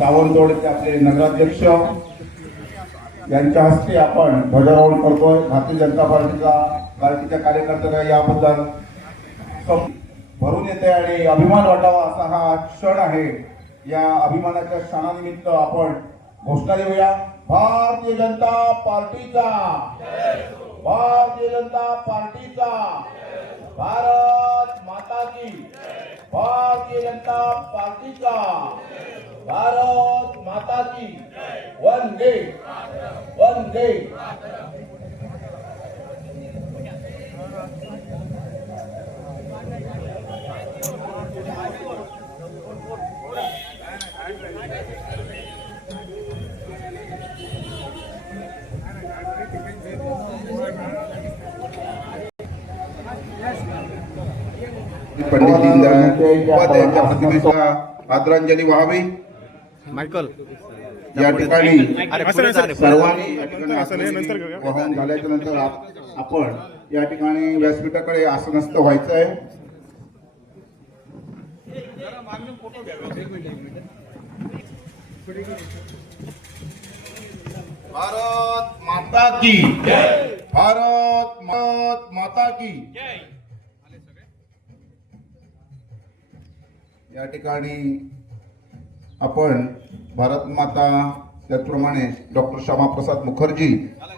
सावंतवाडीचे आपले नगराध्यक्ष यांच्या हस्ते आपण ध्वजारोहण करतोय। भारतीय जनता पार्टीच्या कार्यकर्त्यांना याबद्दल भरून येते आणि अभिमान वाटावा असा हा क्षण आहे। या अभिमानाच्या क्षणानिमित्त आपण घोषणा देऊया, भारतीय जनता पार्टीचा, भारतीय जनता पार्टीचा, भारत माता की, भारतीय जनता पार्टीचा, भारत माता की, वंदे वंदे। पंडित दीनदयाळ उपाध्याय यांच्या प्रतिमेला आदरांजली व्हावी। मायकल या ठिकाणी सर्वांनी वाहून झाल्याच्या नंतर आपण या ठिकाणी व्यासपीठाकडे आसनस्थ व्हायचं आहे। भारत माता की जय, भारत माता की जय। या ठिकाणी आपण भारत माता, त्याचप्रमाणे डॉक्टर श्यामाप्रसाद मुखर्जी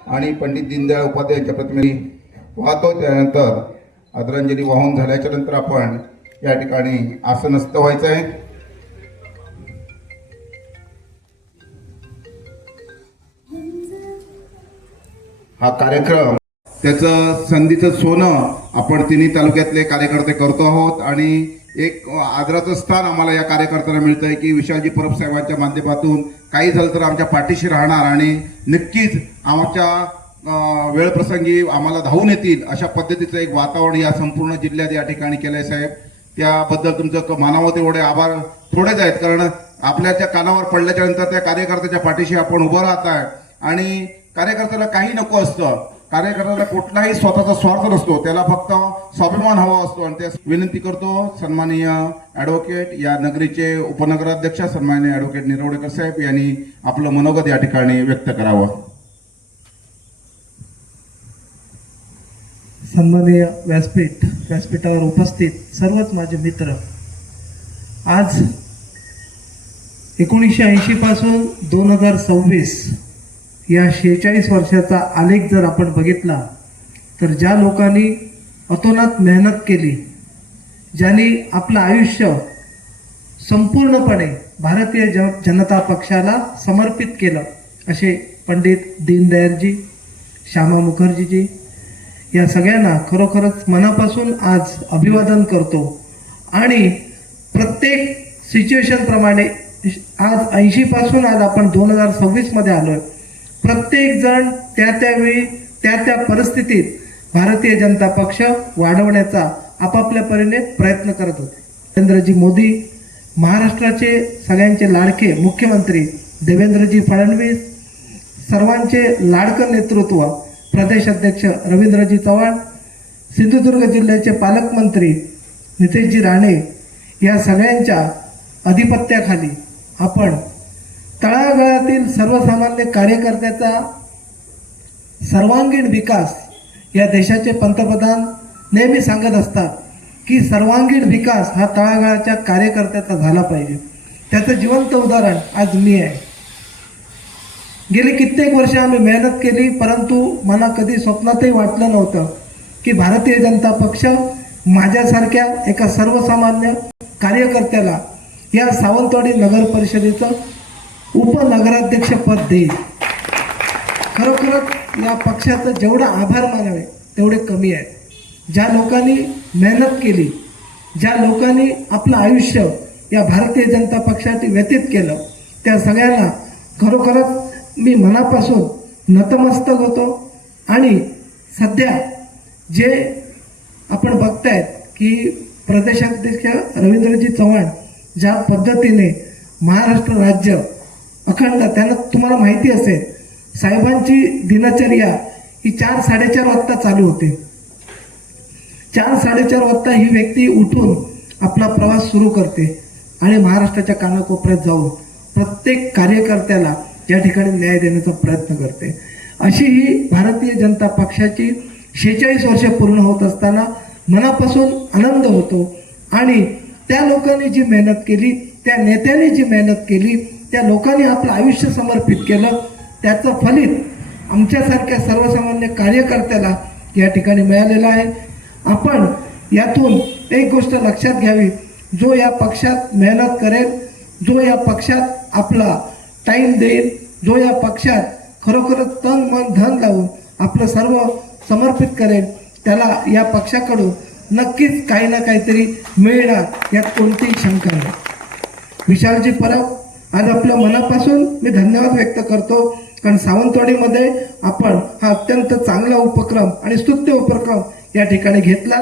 आणि पंडित दीनदयाळ उपाध्याय यांच्या प्रतिमेला वाहतो। त्यानंतर आदरांजली वाहून झाल्याच्या नंतर आपण या ठिकाणी आसनस्थ व्हायचं आहे। हा कार्यक्रम त्याचं संधीचं सोनं आपण तिन्ही तालुक्यातले कार्यकर्ते करतो आहोत आणि एक आदराचं स्थान आम्हाला या कार्यकर्त्यांना मिळतं आहे की विशालजी परब साहेबांच्या माध्यमातून काही झालं तर आमच्या पाठीशी राहणार आणि नक्कीच आमच्या वेळप्रसंगी आम्हाला धावून येतील अशा पद्धतीचं एक वातावरण या संपूर्ण जिल्ह्यात या ठिकाणी केलं आहे साहेब। त्याबद्दल तुमचं मानावं तेवढे आभार थोडेच आहेत, कारण आपल्याच्या कानावर पडल्याच्या नंतर त्या कार्यकर्त्याच्या पाठीशी आपण उभं राहत आहे आणि कार्यकर्त्याला काही नको असतं, कार्यकर्त्याला कुठलाही स्वतःचा स्वार्थ नसतो, त्याला फक्त स्वाभिमान हवा असतो। आणि त्या विनंती करतो सन्माननीय ॲडव्होकेट या नगरीचे उपनगराध्यक्ष सन्माननीय ॲडव्होकेट निरवडेकर साहेब यांनी आपलं मनोगत या ठिकाणी व्यक्त करावं। सन्माननीय व्यासपीठावर उपस्थित सर्वच माझे मित्र, आज 1980 पासून 2026 या 46 वर्षाचा आलेख जर आपण बघितला तर ज्या लोकांनी अतोनात मेहनत केली, ज्यांनी आपलं आयुष्य संपूर्णपणे भारतीय जनता पक्षाला समर्पित केलं, असे पंडित दीनदयाळजी, श्यामा मुखर्जीजी, या सगळ्यांना खरोखरच मनापासून आज अभिवादन करतो। आणि प्रत्येक सिच्युएशन प्रमाणे आज 80 पासून आज आपण 2026 मध्ये आलोय। प्रत्येक जण त्यावेळी त्या परिस्थितीत भारतीय जनता पक्ष वाढवण्याचा आपापल्या परीने प्रयत्न करत होते। नरेंद्रजी मोदी, महाराष्ट्राचे सगळ्यांचे लाडके मुख्यमंत्री देवेंद्रजी फडणवीस, सर्वांचे लाडकं नेतृत्व प्रदेश अध्यक्ष रवींद्रजी चव्हाण, सिंधुदुर्ग जिल्ह्याचे पालकमंत्री नितेशजी राणे, या सगळ्यांच्या अधिपत्याखाली आपण तळागाळातील सर्वसामान्य कार्यकर्त्याचा सर्वांगीण विकास, या देशाचे पंतप्रधान नेहमी सांगत असतात की सर्वांगीण विकास हा तळागाळाच्या कार्यकर्त्याचा झाला पाहिजे। त्याचं जिवंत उदाहरण आज मी आहे। गेली कित्येक वर्ष आम्ही मेहनत केली, परंतु मला कधी स्वप्नातही वाटलं नव्हतं की भारतीय जनता पक्ष माझ्यासारख्या एका सर्वसामान्य कार्यकर्त्याला या सावंतवाडी नगर परिषदेचं उपनगराध्यक्ष पद देईल। खरोखरच या पक्षाचं जेवढा आभार मानावे तेवढे कमी आहे। ज्या लोकांनी मेहनत केली, ज्या लोकांनी आपलं आयुष्य या भारतीय जनता पक्षासाठी व्यतीत केलं, त्या सगळ्यांना खरोखरच मी मनापासून नतमस्तक होतो। आणि सध्या जे आपण बघतायत की प्रदेशाध्यक्ष रवींद्रजी चव्हाण ज्या पद्धतीने महाराष्ट्र राज्य अखंड, त्यांना तुम्हाला माहिती असेल साहेबांची दिनचर्या ही 4-4:30 वाजता चालू होते। 4-4:30 वाजता ही व्यक्ती उठून आपला प्रवास सुरू करते आणि महाराष्ट्राच्या कानाकोपऱ्यात जाऊन प्रत्येक कार्यकर्त्याला या ठिकाणी न्याय देण्याचा प्रयत्न करते. अशी ही भारतीय जनता पक्षाची 46 वर्ष पूर्ण होत असताना मनापासून आनंद होतो. आणि त्या लोकांनी जी मेहनत केली, त्या नेत्यांनी जी मेहनत केली, त्या लोकांनी आपलं आयुष्य समर्पित केलं, त्याचं फलित आमच्यासारख्या सर्वसामान्य कार्यकर्त्याला या ठिकाणी मिळालेलं आहे. आपण यातून एक गोष्ट लक्षात घ्यावी, जो या पक्षात मेहनत करेल, जो या पक्षात आपला टाईम देईल, जो या पक्षात खरोखरच तन मन धन लावून आपलं सर्व समर्पित करेल, त्याला या पक्षाकडून नक्कीच काही ना काहीतरी मिळणार, यात कोणतीही शंका नाही. विशालजी परब, आज आपल्या मनापासून मी धन्यवाद व्यक्त करतो, कारण सावंतवाडीमध्ये आपण हा अत्यंत चांगला उपक्रम आणि स्तुत्य उपक्रम या ठिकाणी घेतला.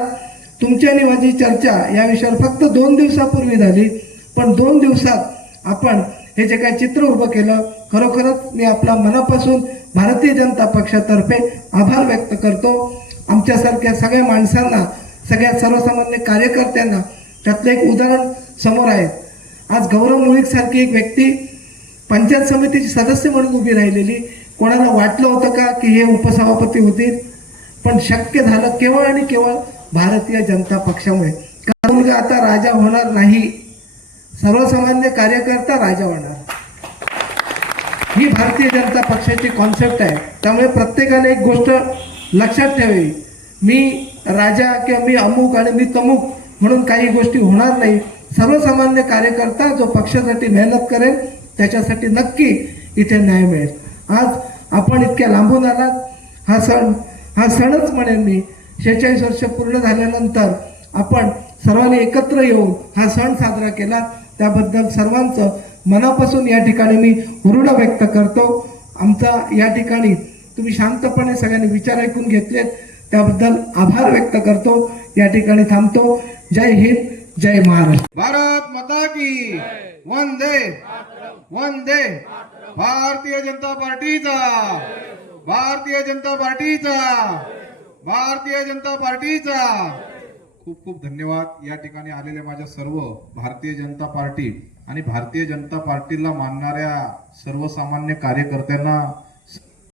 तुमची आणि माझी चर्चा या विषयावर फक्त 2 दिवसापूर्वी झाली, पण 2 दिवसात आपण हे जे काही चित्र उभं केलं, खरोखरच मी आपला मनापासून भारतीय जनता पक्षातर्फे आभार व्यक्त करतो. आमच्यासारख्या सगळ्या माणसांना, सगळ्या सर्वसामान्य कार्यकर्त्यांना त्यातलं एक उदाहरण समोर आहे. आज गौरव मुळीक सारखी एक व्यक्ती पंचायत समितीची सदस्य म्हणून उभी राहिलेली, कोणाला वाटलं होतं का की हे उपसभापती होतील? पण शक्य झालं केवळ आणि केवळ भारतीय जनता पक्षामुळे. कारण मुलगा आता राजा होणार नाही, सर्वसामान्य कार्यकर्ता राजा होणार, ही भारतीय जनता पक्षाची कॉन्सेप्ट आहे. त्यामुळे प्रत्येकाने एक गोष्ट लक्षात ठेवावी, मी राजा किंवा मी अमुक आणि मी तमुक म्हणून काही गोष्टी होणार नाही. सर्वसामान्य कार्यकर्ता जो पक्षासाठी मेहनत करेल त्याच्यासाठी नक्की इथे न्याय मिळेल. आज आपण इतक्या लांबून आलात, हा सणच म्हणेन मी. 46 वर्ष पूर्ण झाल्यानंतर आपण सर्वांनी एकत्र येऊन हा सण साजरा केला, त्याबद्दल सर्वांचं मनापासून या ठिकाणी मी ऋण व्यक्त करतो. आमचा या ठिकाणी तुम्ही शांतपणे सगळ्यांनी विचार ऐकून घेतलेत, त्याबद्दल आभार व्यक्त करतो. या ठिकाणी थांबतो. जय हिंद, जय महाराष्ट्र. भारत माता की वंदे वंदे. भारतीय जनता पार्टीचा, भारतीय जनता पार्टीचा, भारतीय जनता पार्टीचा. खूप खूप धन्यवाद. या ठिकाणी आलेल्या माझ्या सर्व भारतीय जनता पार्टी आणि भारतीय जनता पार्टीला मानणाऱ्या सर्वसामान्य कार्यकर्त्यांना